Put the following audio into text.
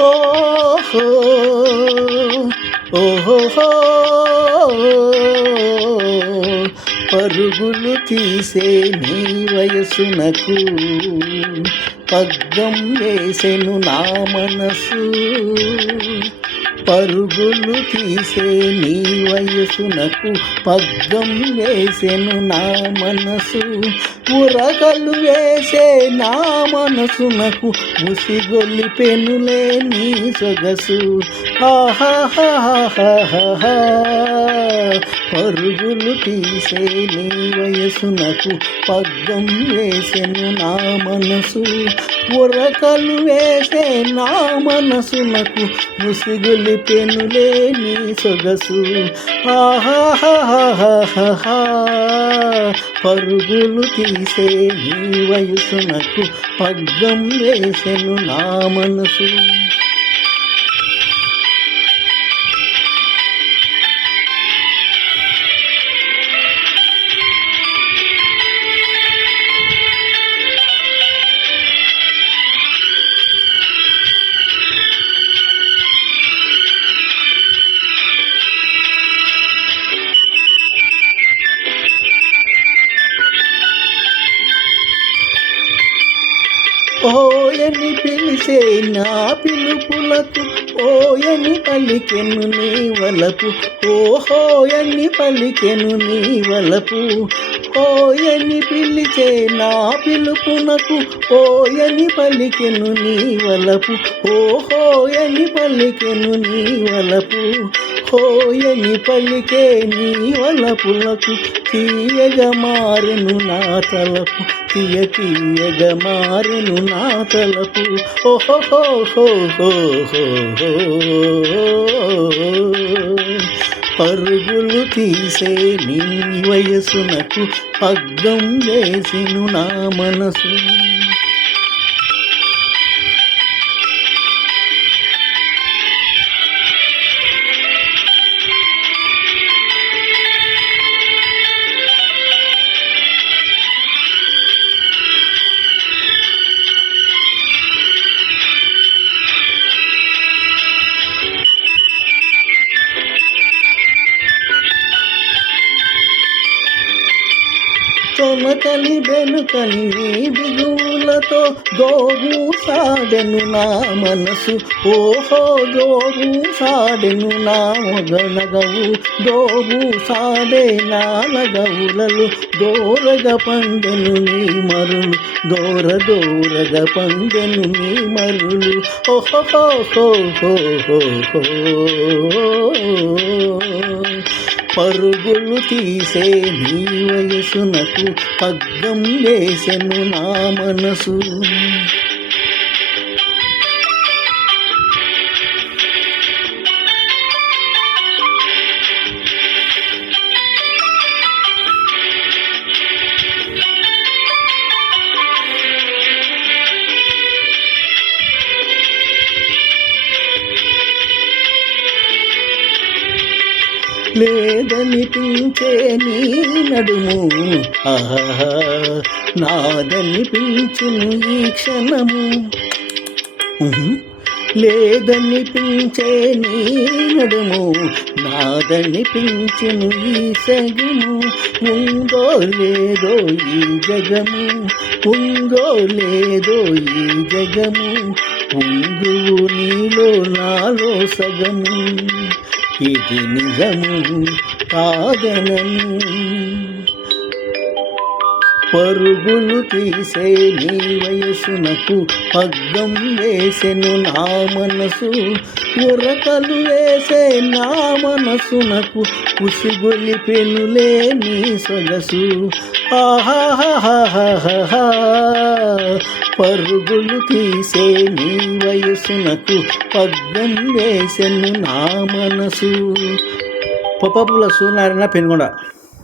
ఓహో ఓహో పరుగులు తీసే నీ వయసునకు పగ్గం వేసెను నా మనసు. పరుగులు తీసే నీ వయసునకు పగ్గం వేసెను నా మనసు. ఉరగలు వేసే నా మనసునకు ముసిగొలిపెనులే నీ సొగసు. ఆహాహాహాహా పరుగులు తీసే నీ వయసునకు పగ్గం వేసెను నా మనసు. ఉరకలు వేసే నా మనసునకు ముసిగొలిపెనులే నీ సొగసు. ఆహాహాహాహా పరుగులు తీసే నీ వయసునకు పగ్గం వేసెను నా మనసు. ఓయని పిలిచే నా పిలుపులకు ఓయని పలికెను నీ వలపు. ఓహోయని పలికెను నీ వలపు. ఓయని పిలిచే నా పిలుపునకు ఓయని పలికెను నీ వలపు. ఓహోయని పలికెను నీ వలపు. హోయని పలికే నీ వలపులకు తీయగా మారెను నా తలపు. తీయగా మారెను నా తలపు. ఓహోహోహోహో పరుగులు తీసే నీ వయసునకు పగ్గం వేసెను నా మనసు. తొనకని బెనుకని నీ బిగువులతో దోగు సాడెను నా మనసు. ఓహో దోగు సాడెను నా మొగనగవు. దోగు సాడే నా నగవులలు దోరగా పండెను నీ మరులు. దోరగా పండెను నీ మరులు. ఓహోహోహోహో పరుగులు తీసే నీ వయసునకు పగ్గం వేసెను నా మనసు. లేదనిపించే నీ నడుము ఆహా నాదనిపించును ఈ క్షణము. లేదనిపించే నీ నడుము నాదనిపించును ఈ సగము. ఉందో లేదో ఈ జగము. ఉందో లేదో ఈ జగము. ఉందువు నీలో నాలో సగము. ఇది నిజము కాదనను. పరుగులు తీసే నీ వయసునకు పగ్గం వేసెను నా మనసు. ఉరకలు వేసే నా మనసునకు ఉసిగొలిపెనులే నీ సొగసు. ఆహాహాహాహా పరుగులు తీసే నీ వయసునకు పగ్గం వేసెను నా మనసు. పొప్పపుల సూర్యనారాయణ పెనుగొండ.